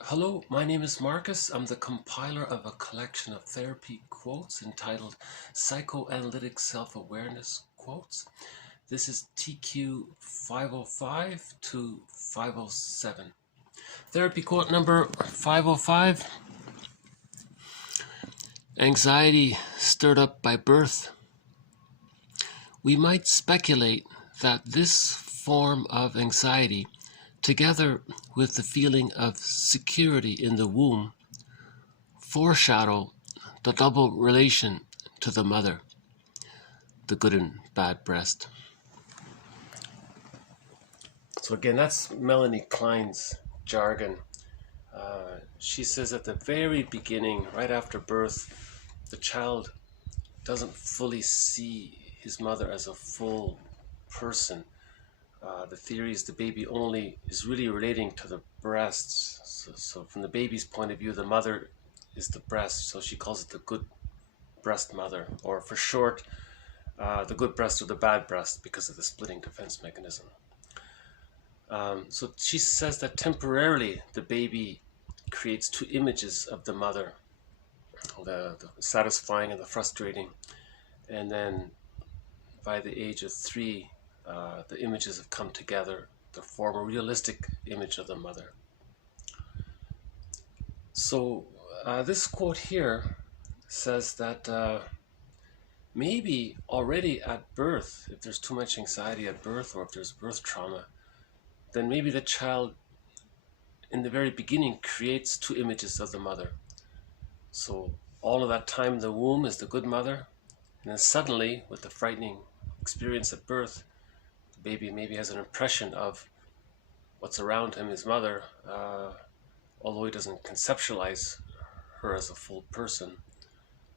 Hello, my name is Marcus. I'm the compiler of a collection of therapy quotes entitled Psychoanalytic Self-Awareness Quotes. This is TQ 505 to 507. Therapy quote number 505. Anxiety stirred up by birth. We might speculate that this form of anxiety, together with the feeling of security in the womb, foreshadow the double relation to the mother, the good and bad breast. So again, that's Melanie Klein's jargon. She says at the very beginning, right after birth, the child doesn't fully see his mother as a full person. The theory is the baby only is really relating to the breasts. So from the baby's point of view, the mother is the breast. So she calls it the good breast mother, or for short, the good breast or the bad breast, because of the splitting defense mechanism. So she says that temporarily the baby creates two images of the mother, the satisfying and the frustrating, and then by the age of 3, the images have come together to form a realistic image of the mother. So this quote here says that maybe already at birth, if there's too much anxiety at birth, or if there's birth trauma, then maybe the child in the very beginning creates two images of the mother. So all of that time in the womb is the good mother, and then suddenly, with the frightening experience at birth, the baby maybe has an impression of what's around him, his mother, although he doesn't conceptualize her as a full person.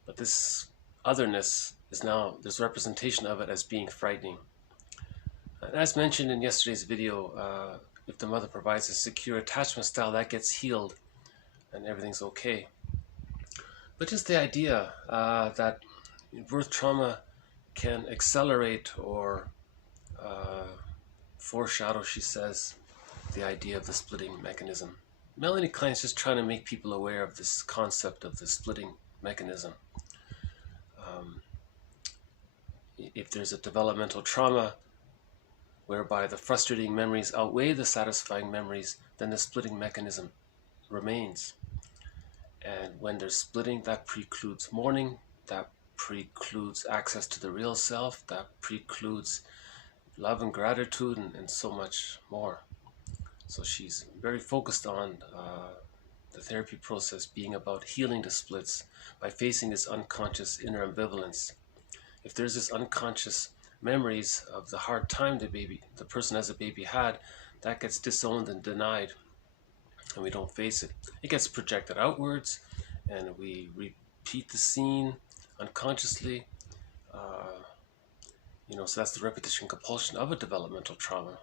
But this otherness is now, there's representation of it as being frightening. And as mentioned in yesterday's video, if the mother provides a secure attachment style, that gets healed and everything's okay. But just the idea that birth trauma can accelerate or foreshadow, she says, the idea of the splitting mechanism. Melanie Klein is just trying to make people aware of this concept of the splitting mechanism. If there's a developmental trauma whereby the frustrating memories outweigh the satisfying memories, then the splitting mechanism remains. And when there's splitting, that precludes mourning, that precludes access to the real self, that precludes love and gratitude, and so much more. So she's very focused on the therapy process being about healing the splits by facing this unconscious inner ambivalence. If there's this unconscious memories of the hard time the person as a baby had, that gets disowned and denied, and we don't face it. It gets projected outwards, and we repeat the scene unconsciously. So that's the repetition compulsion of a developmental trauma.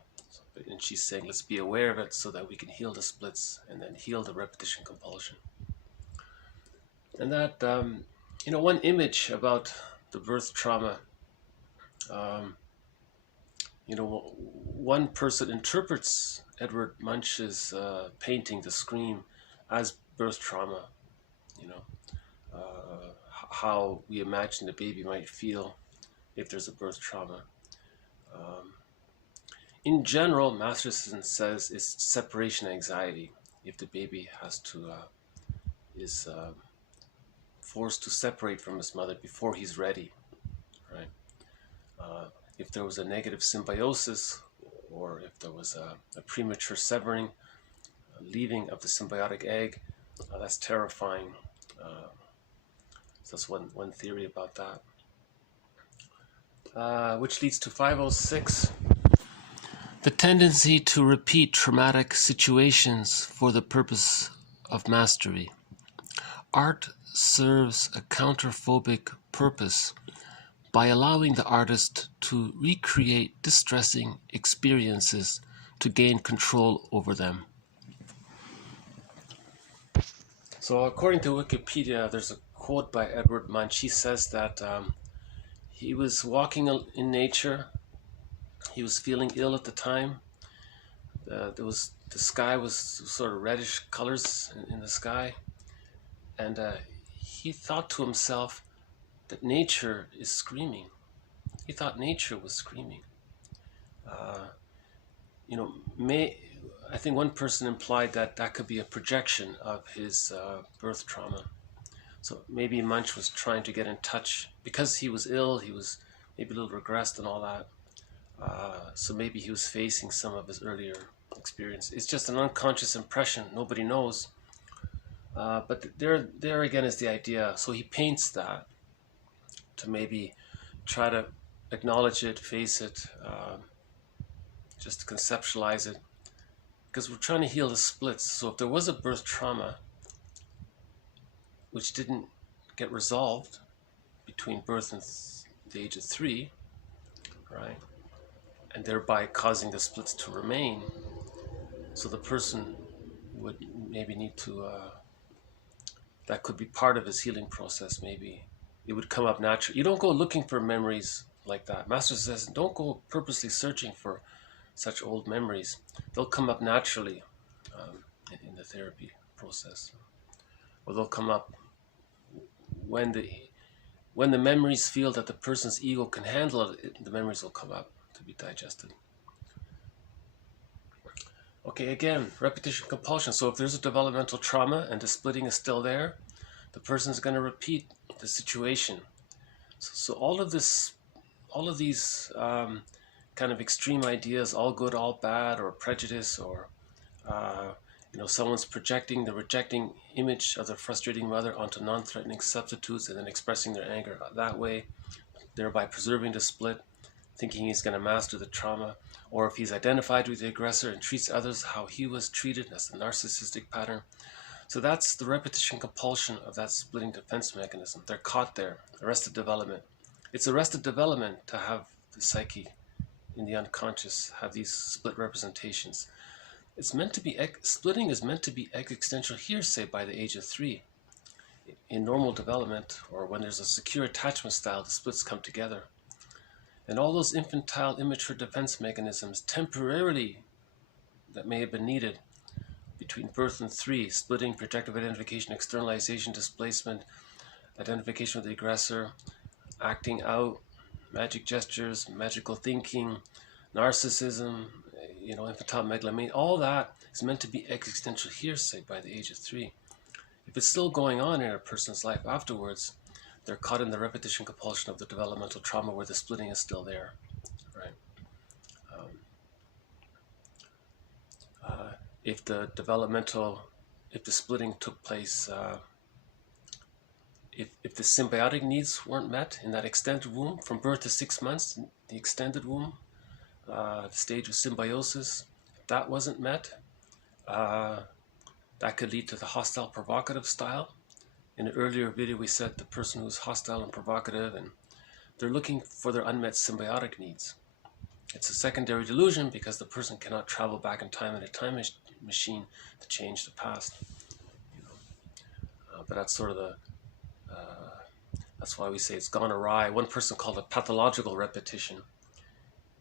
And she's saying, let's be aware of it so that we can heal the splits and then heal the repetition compulsion. And that, one image about the birth trauma, one person interprets Edward Munch's painting, The Scream, as birth trauma. How we imagine the baby might feel if there's a birth trauma. In general, Masterson says it's separation anxiety. If the baby is forced to separate from his mother before he's ready, right? If there was a negative symbiosis, or if there was a premature severing, leaving of the symbiotic egg, that's terrifying. So that's one theory about that. Which leads to 506. The tendency to repeat traumatic situations for the purpose of mastery. Art serves a counterphobic purpose by allowing the artist to recreate distressing experiences to gain control over them. So according to Wikipedia, there's a quote by Edward Munch. He says that he was walking in nature. He was feeling ill at the time. There was the sky was sort of reddish colors in the sky, and he thought to himself that nature is screaming. He thought nature was screaming. Uh, you know, I think one person implied that that could be a projection of his birth trauma. So maybe Munch was trying to get in touch because he was ill. He was maybe a little regressed and all that. So maybe he was facing some of his earlier experience. It's just an unconscious impression. Nobody knows. But there again is the idea. So he paints that to maybe try to acknowledge it, face it, just to conceptualize it. Because we're trying to heal the splits. So if there was a birth trauma which didn't get resolved between birth and the age of 3, right, and thereby causing the splits to remain, so the person would maybe need to, that could be part of his healing process. Maybe it would come up naturally. You don't go looking for memories like that. Master says, don't go purposely searching for such old memories. They'll come up naturally in the therapy process, or they'll come up when the memories feel that the person's ego can handle it. The memories will come up to be digested. Okay, again, repetition compulsion. So if there's a developmental trauma and the splitting is still there, the person's going to repeat the situation. So all of these kind of extreme ideas, all good, all bad, or prejudice, or someone's projecting the rejecting image of their frustrating mother onto non-threatening substitutes and then expressing their anger that way, thereby preserving the split, thinking he's going to master the trauma. Or if he's identified with the aggressor and treats others how he was treated, that's the narcissistic pattern. So that's the repetition compulsion of that splitting defense mechanism. They're caught there. Arrested development. It's arrested development to have the psyche in the unconscious have these split representations. It's meant to be, splitting is meant to be existential hearsay by the age of 3. In normal development, or when there's a secure attachment style, the splits come together. And all those infantile, immature defense mechanisms temporarily that may have been needed between birth and 3, splitting, projective identification, externalization, displacement, identification with the aggressor, acting out, magic gestures, magical thinking, narcissism, infantile megalomania, all that is meant to be existential hearsay by the age of 3. If it's still going on in a person's life afterwards, they're caught in the repetition compulsion of the developmental trauma where the splitting is still there, right? If the splitting took place, if the symbiotic needs weren't met in that extended womb, from birth to 6 months, the extended womb, the stage of symbiosis, if that wasn't met, that could lead to the hostile provocative style. In an earlier video, we said the person who's hostile and provocative, and they're looking for their unmet symbiotic needs. It's a secondary delusion because the person cannot travel back in time in a time machine to change the past. But that's sort of that's why we say it's gone awry. One person called it pathological repetition.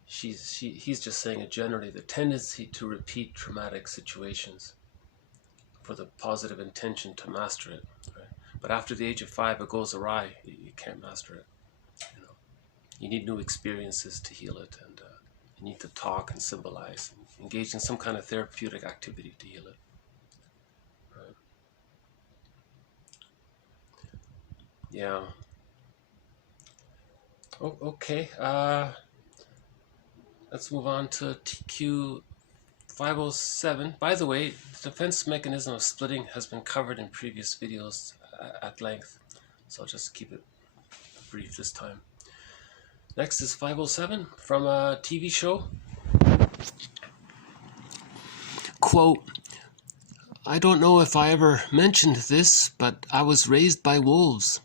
He's just saying it generally, the tendency to repeat traumatic situations for the positive intention to master it. Right? But after the age of 5, it goes awry. You can't master it. You need new experiences to heal it, and you need to talk and symbolize, and engage in some kind of therapeutic activity to heal it. Right? Yeah. Oh, okay. Let's move on to TQ 507. By the way, the defense mechanism of splitting has been covered in previous videos at length, so I'll just keep it brief this time. Next is 507 from a TV show. Quote, I don't know if I ever mentioned this, but I was raised by wolves.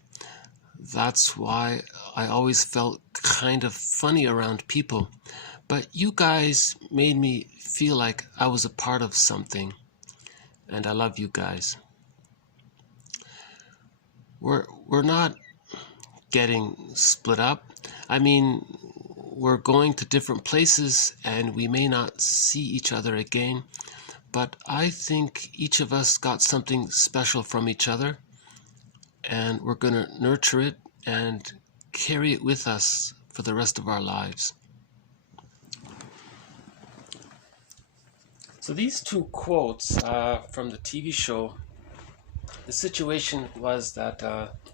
That's why I always felt kind of funny around people. But you guys made me feel like I was a part of something. And I love you guys. We're not getting split up. I mean, we're going to different places and we may not see each other again, but I think each of us got something special from each other, and we're going to nurture it and carry it with us for the rest of our lives. So these two quotes from the TV show, the situation was that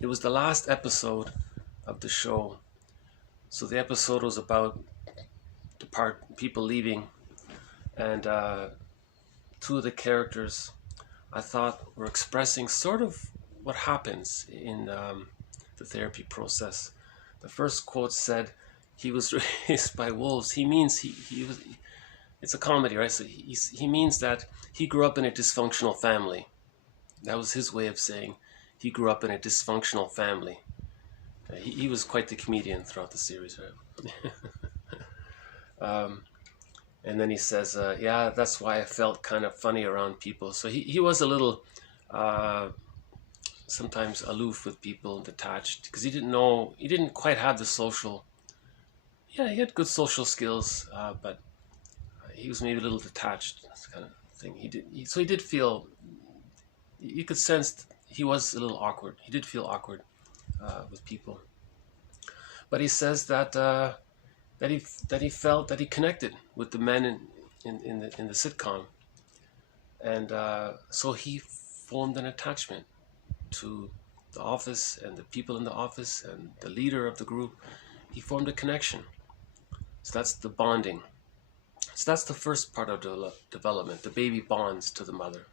it was the last episode of the show. So the episode was about people leaving, and two of the characters I thought were expressing sort of what happens in the therapy process. The first quote said, "He was raised by wolves." He means he was. It's a comedy, right? So he means that he grew up in a dysfunctional family. That was his way of saying he grew up in a dysfunctional family. He was quite the comedian throughout the series, right? And then he says, yeah, that's why I felt kind of funny around people. So he was a little sometimes aloof with people, detached, because he didn't quite have the social, yeah, he had good social skills, but he was maybe a little detached, this kind of thing. So he did feel, you could sense he was a little awkward. He did feel awkward with people. But he says that he felt that he connected with the men in the sitcom, and so he formed an attachment to the office and the people in the office and the leader of the group. He formed a connection. So that's the bonding. So that's the first part of the development. The baby bonds to the mother.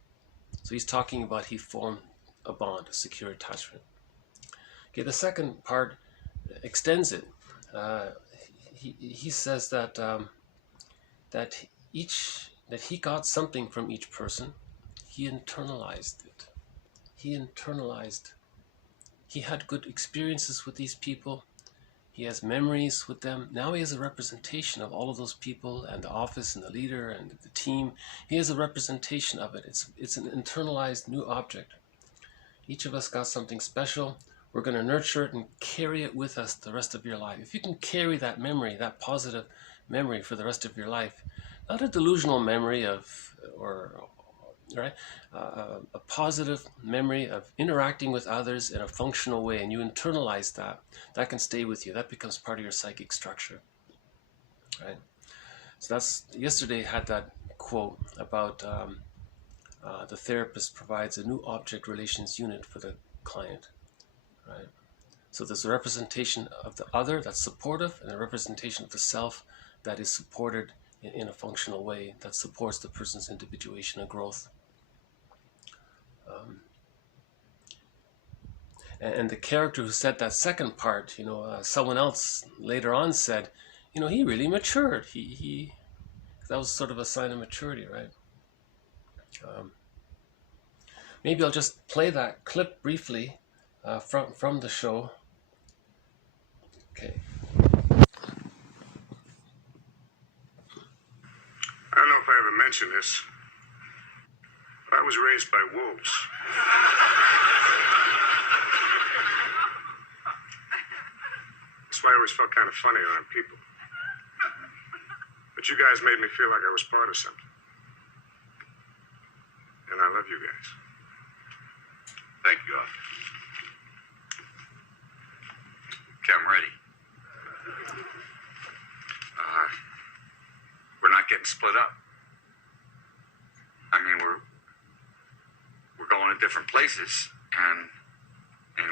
So he's talking about he formed a bond, a secure attachment. Okay, the second part extends it. He says that that he got something from each person. He internalized it. He had good experiences with these people. He has memories with them. Now he has a representation of all of those people and the office and the leader and the team. He has a representation of it. It's an internalized new object. Each of us got something special. We're going to nurture it and carry it with us the rest of your life. If you can carry that memory, that positive memory for the rest of your life, not a delusional memory a positive memory of interacting with others in a functional way, and you internalize that can stay with you. That becomes part of your psychic structure, right? So yesterday had that quote about the therapist provides a new object relations unit for the client, right? So there's a representation of the other that's supportive, and a representation of the self that is supported in a functional way that supports the person's individuation and growth. And the character who said that second part, someone else later on said, he really matured. That was sort of a sign of maturity, right? Maybe I'll just play that clip briefly from the show. Okay. I don't know if I ever mentioned this, but I was raised by wolves. That's why I always felt kind of funny around people. But you guys made me feel like I was part of something. And I love you guys. Thank you, Arthur. Okay, I'm ready. We're not getting split up. I mean, we're going to different places, and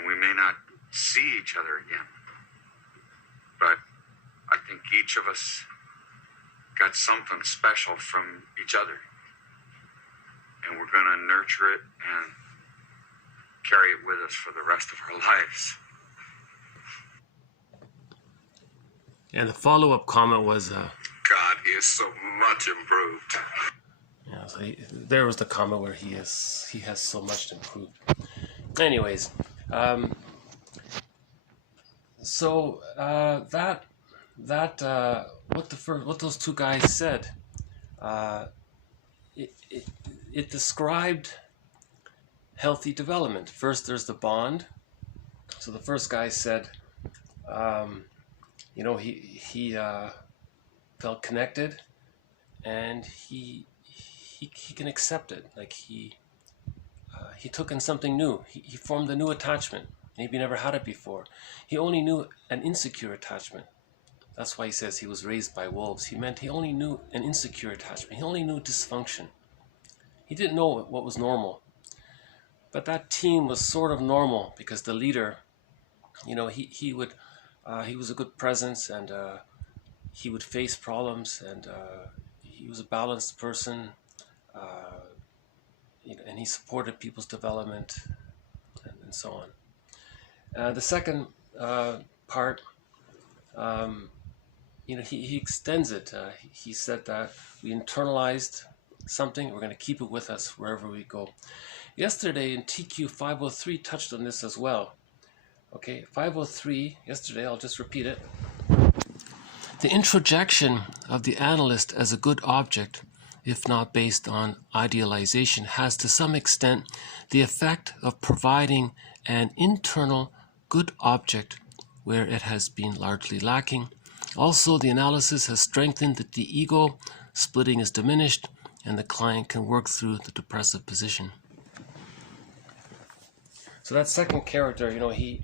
we may not see each other again. But I think each of us got something special from each other. And we're going to nurture it and carry it with us for the rest of our lives. And the follow-up comment was, God, he is so much improved. Yeah, so there was the comment where he has so much improved. Anyways, so what those two guys said, it described healthy development. First, there's the bond. So the first guy said, he felt connected, and he he can accept it. Like he took in something new. He formed a new attachment. Maybe never had it before. He only knew an insecure attachment. That's why he says he was raised by wolves. He meant he only knew an insecure attachment. He only knew dysfunction. He didn't know what was normal. But that team was sort of normal because the leader, you know, he was a good presence, and he would face problems, and he was a balanced person, you know, and he supported people's development, and so on. The second part, you know, he extends it. He said that we internalized something, we're going to keep it with us wherever we go. Yesterday in TQ 503 touched on this as well. Okay, 503, yesterday, I'll just repeat it. The introjection of the analyst as a good object, if not based on idealization, has to some extent the effect of providing an internal good object where it has been largely lacking. Also, the analysis has strengthened the ego, splitting is diminished, and the client can work through the depressive position. So that second character, you know, he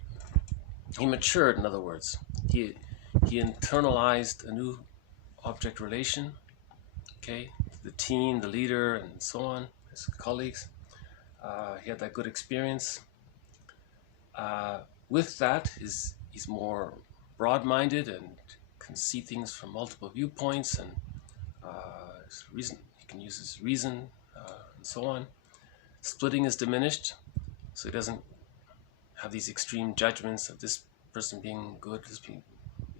matured, in other words. He internalized a new object relation, okay, the team, the leader, and so on, his colleagues. He had that good experience. With that, he's more broad-minded and can see things from multiple viewpoints, and he can use his reason, and so on. Splitting is diminished, so he doesn't have these extreme judgments of this person being good, this being,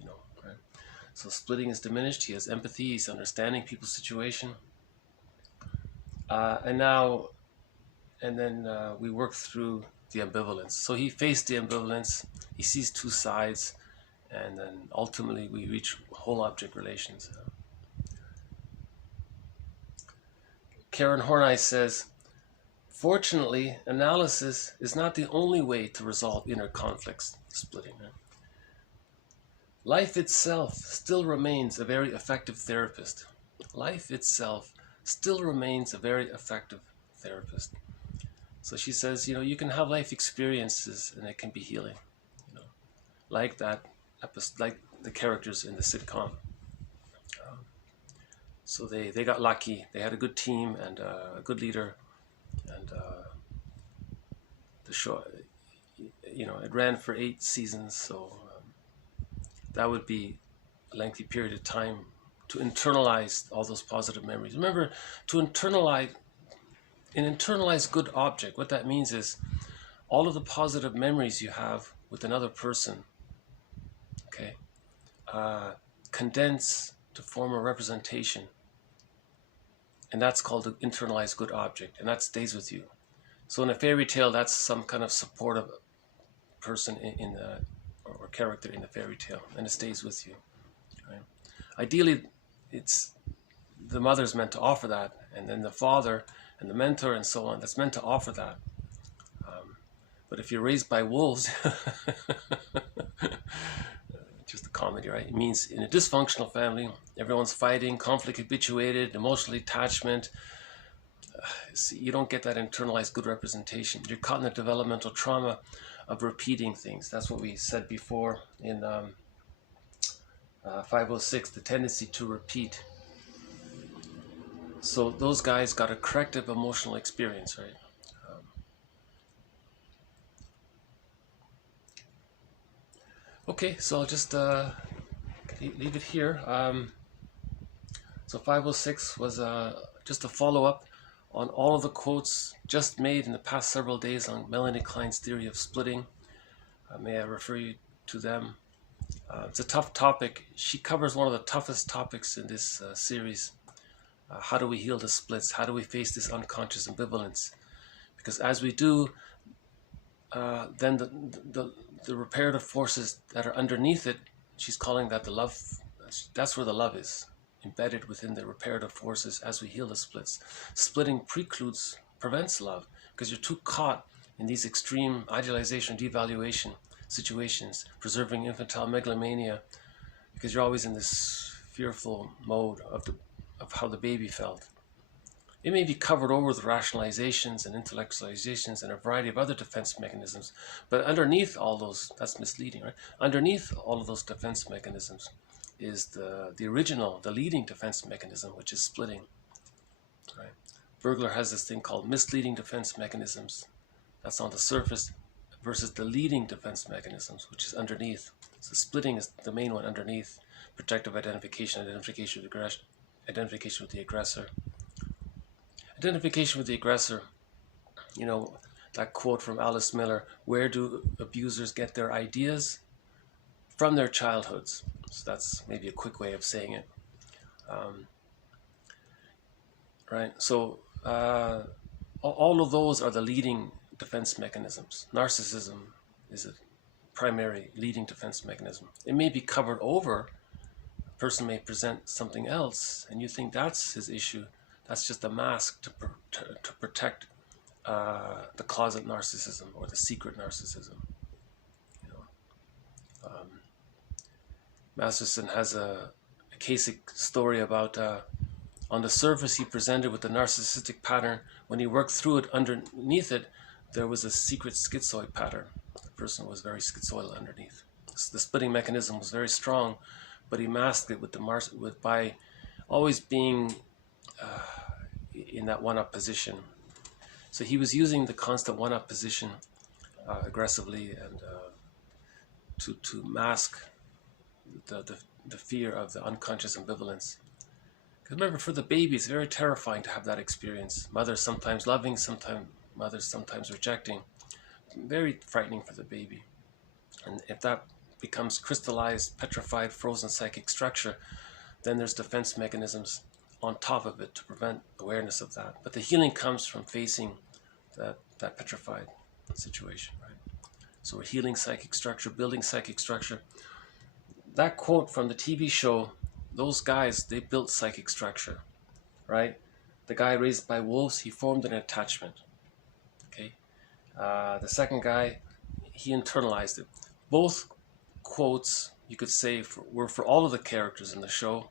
you know, right? So splitting is diminished. He has empathy. He's understanding people's situation. And then we work through the ambivalence. So he faced the ambivalence. He sees two sides, and then ultimately we reach whole object relations. Karen Horney says, fortunately, analysis is not the only way to resolve inner conflicts, splitting. Right? Life itself still remains a very effective therapist. Life itself still remains a very effective therapist. So she says, you know, you can have life experiences and it can be healing, you know, like that, like the characters in the sitcom. So they got lucky. They had a good team and a good leader, and the show, you know, it ran for 8 seasons. So that would be a lengthy period of time to internalize all those positive memories. Remember, to internalize an internalized good object, what that means is all of the positive memories you have with another person, okay, condense to form a representation. And that's called an internalized good object, and that stays with you. So in a fairy tale, that's some kind of supportive person or character in the fairy tale, and it stays with you. Right? Ideally, it's the mother's meant to offer that, and then the father and the mentor and so on, that's meant to offer that. But if you're raised by wolves, just a comedy, right? It means in a dysfunctional family, everyone's fighting, conflict habituated, emotional attachment. You don't get that internalized good representation. You're caught in the developmental trauma of repeating things. That's what we said before in 506, the tendency to repeat. So those guys got a corrective emotional experience, right? Okay, so I'll just leave it here. So 506 was just a follow-up on all of the quotes just made in the past several days on Melanie Klein's theory of splitting. May I refer you to them? It's a tough topic. She covers one of the toughest topics in this series. How do we heal the splits? How do we face this unconscious ambivalence? Because as we do, then the reparative forces that are underneath it, she's calling that the love. That's where the love is, embedded within the reparative forces as we heal the splits. Splitting prevents love, because you're too caught in these extreme idealization, devaluation situations, preserving infantile megalomania, because you're always in this fearful mode of how the baby felt. It may be covered over with rationalizations and intellectualizations and a variety of other defense mechanisms, but underneath all those, that's misleading, right? Underneath all of those defense mechanisms is the original, the leading defense mechanism, which is splitting, right? Bergler has this thing called misleading defense mechanisms. That's on the surface versus the leading defense mechanisms, which is underneath. So splitting is the main one underneath. Protective identification, identification with the aggressor. Identification with the aggressor, you know, that quote from Alice Miller, where do abusers get their ideas? From their childhoods. So that's maybe a quick way of saying it. Right, so all of those are the leading defense mechanisms. Narcissism is a primary leading defense mechanism. It may be covered over. A person may present something else, and you think that's his issue. That's just a mask to protect the closet narcissism or the secret narcissism. You know, Masterson has a case story about on the surface he presented with the narcissistic pattern. When he worked through it, underneath it, there was a secret schizoid pattern. The person was very schizoid underneath. The splitting mechanism was very strong, but he masked it with by always being in that one-up position. So he was using the constant one-up position aggressively and to mask the fear of the unconscious ambivalence. Because remember, for the baby, it's very terrifying to have that experience. Mothers sometimes loving, mothers sometimes rejecting. Very frightening for the baby. And if that becomes crystallized, petrified, frozen psychic structure, then there's defense mechanisms on top of it to prevent awareness of that. But the healing comes from facing that petrified situation, right? So we're healing psychic structure, building psychic structure. That quote from the TV show, those guys, they built psychic structure, right? The guy raised by wolves, he formed an attachment, okay? The second guy, he internalized it. Both quotes, you could say, were for all of the characters in the show,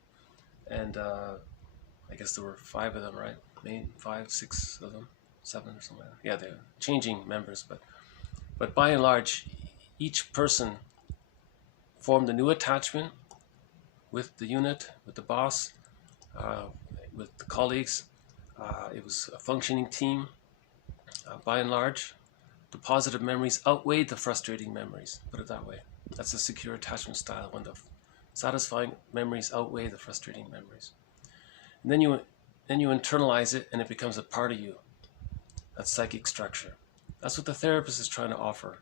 and I guess there were 5 of them, right? Maybe 5, 6 of them, 7 or something like that. Yeah, they're changing members, but by and large, each person formed a new attachment with the unit, with the boss, with the colleagues. It was a functioning team. By and large, the positive memories outweighed the frustrating memories, put it that way. That's a secure attachment style, when the satisfying memories outweigh the frustrating memories. And then you internalize it, and it becomes a part of you. That's psychic structure. That's what the therapist is trying to offer,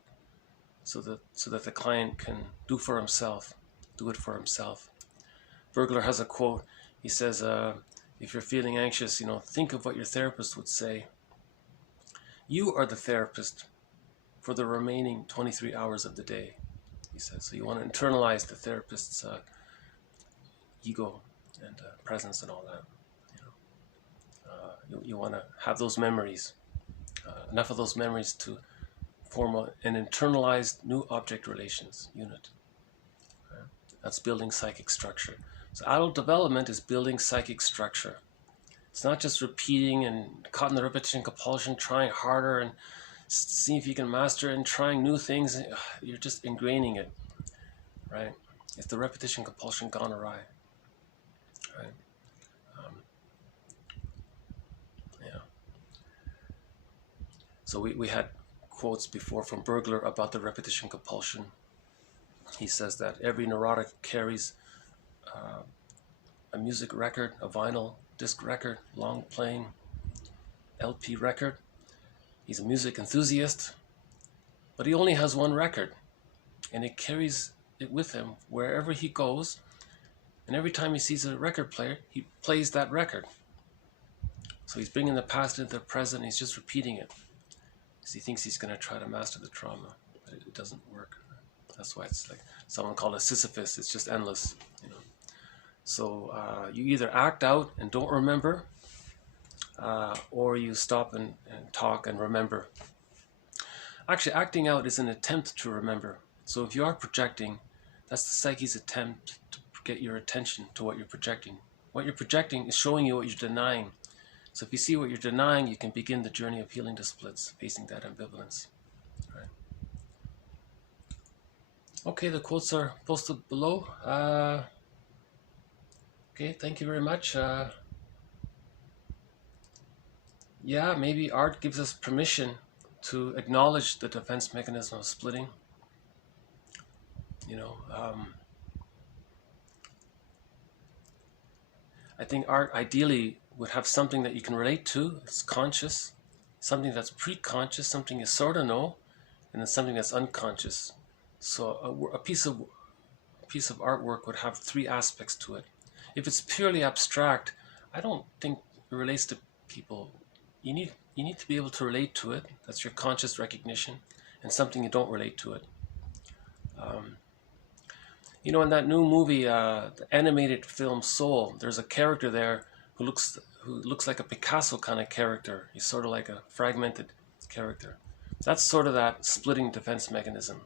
so that the client can do it for himself. Bergler has a quote. He says, if you're feeling anxious, think of what your therapist would say. You are the therapist for the remaining 23 hours of the day, he says. So you want to internalize the therapist's ego and presence and all that. You want to have those memories, enough of those memories to form an internalized new object relations unit. That's building psychic structure. So adult development is building psychic structure. It's not just repeating and caught in the repetition compulsion, trying harder and seeing if you can master it and trying new things. You're just ingraining it, right? It's the repetition compulsion gone awry, right? Yeah. So we had quotes before from Bergler about the repetition compulsion. He says that every neurotic carries a music record, a vinyl disc record, long playing LP record. He's a music enthusiast, but he only has one record, and he carries it with him wherever he goes, and every time he sees a record player, he plays that record. So he's bringing the past into the present, and he's just repeating it, because he thinks he's going to try to master the trauma, but it doesn't work. That's why it's like someone called a Sisyphus. It's just endless, So you either act out and don't remember, or you stop and talk and remember. Actually, acting out is an attempt to remember. So if you are projecting, that's the psyche's attempt to get your attention to what you're projecting. What you're projecting is showing you what you're denying. So if you see what you're denying, you can begin the journey of healing the splits, facing that ambivalence. Right. Okay, the quotes are posted below. Okay, thank you very much. Yeah, maybe art gives us permission to acknowledge the defense mechanism of splitting. You know, I think art ideally would have something that you can relate to. It's conscious, something that's pre-conscious, something you sort of know, and then something that's unconscious. So a piece of artwork would have three aspects to it. If it's purely abstract, I don't think it relates to people. You need to be able to relate to it. That's your conscious recognition, and something you don't relate to it. You know, in that new movie, the animated film Soul, there's a character there who looks like a Picasso kind of character. He's sort of like a fragmented character. That's sort of that splitting defense mechanism.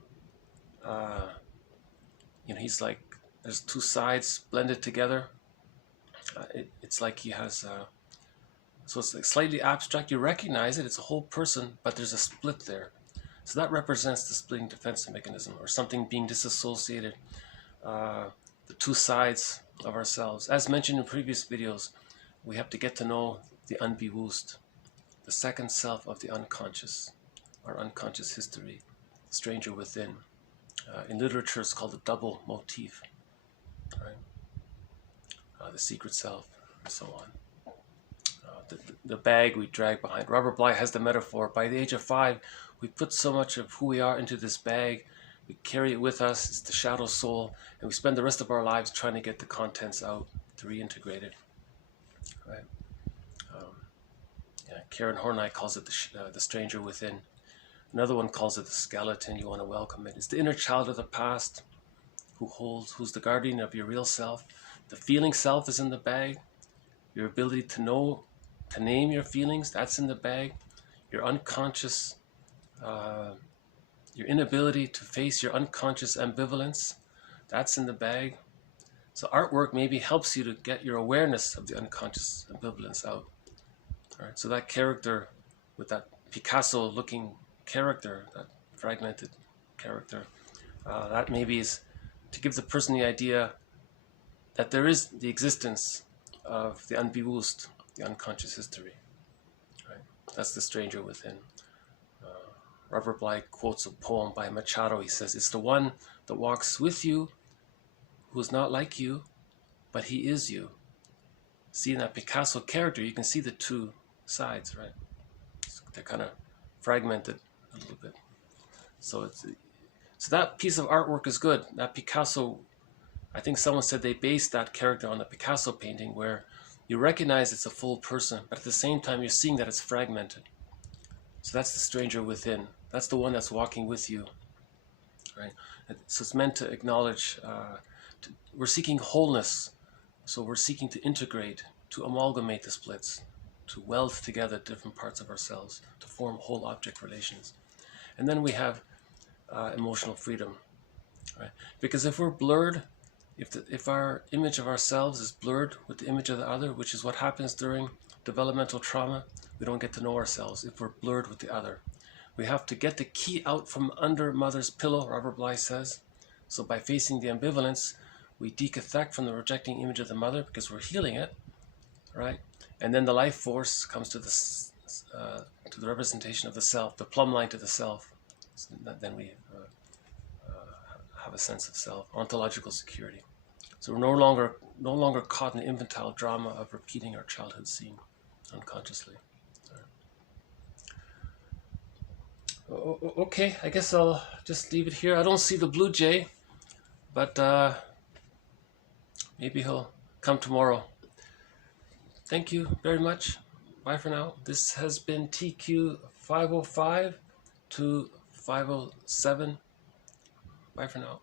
You know, he's like, there's two sides blended together. It's like he has, so it's like slightly abstract. You recognize it, it's a whole person, but there's a split there. So that represents the splitting defense mechanism, or something being disassociated, the two sides of ourselves. As mentioned in previous videos, we have to get to know the unbewusst, the second self of the unconscious, our unconscious history, the stranger within. In literature, it's called the double motif, right? The secret self, and so on. The bag we drag behind. Robert Bly has the metaphor. By the age of 5, we put so much of who we are into this bag. We carry it with us. It's the shadow soul, and we spend the rest of our lives trying to get the contents out, to reintegrate it. Right? Yeah, Karen Horney calls it the stranger within. Another one calls it the skeleton. You want to welcome it. It's the inner child of the past who's the guardian of your real self. The feeling self is in the bag. Your ability to know, to name your feelings, that's in the bag. Your unconscious, your inability to face your unconscious ambivalence, that's in the bag. So artwork maybe helps you to get your awareness of the unconscious ambivalence out. All right, so that character with that Picasso-looking character, that fragmented character, that maybe is to give the person the idea that there is the existence of the unbewusst, the unconscious history. Right? That's the stranger within. Robert Bly quotes a poem by Machado. He says, "It's the one that walks with you who is not like you, but he is you." See, in that Picasso character, you can see the two sides, right? They're kind of fragmented a little bit. So that piece of artwork is good. That Picasso, I think someone said they based that character on a Picasso painting where you recognize it's a full person, but at the same time you're seeing that it's fragmented. So that's the stranger within. That's the one that's walking with you, right? So it's meant to acknowledge, we're seeking wholeness. So we're seeking to integrate, to amalgamate the splits, to weld together different parts of ourselves, to form whole object relations. And then we have emotional freedom, right? Because if we're blurred, if our image of ourselves is blurred with the image of the other, which is what happens during developmental trauma, we don't get to know ourselves if we're blurred with the other. We have to get the key out from under mother's pillow, Robert Bly says. So by facing the ambivalence, we decathect from the rejecting image of the mother because we're healing it, right? And then the life force comes to the representation of the self, the plumb line to the self. So then we have a sense of self, ontological security. So we're no longer caught in the infantile drama of repeating our childhood scene unconsciously. Okay, I guess I'll just leave it here. I don't see the blue jay, but maybe he'll come tomorrow. Thank you very much. Bye for now. This has been TQ 505 to 507. Bye for now.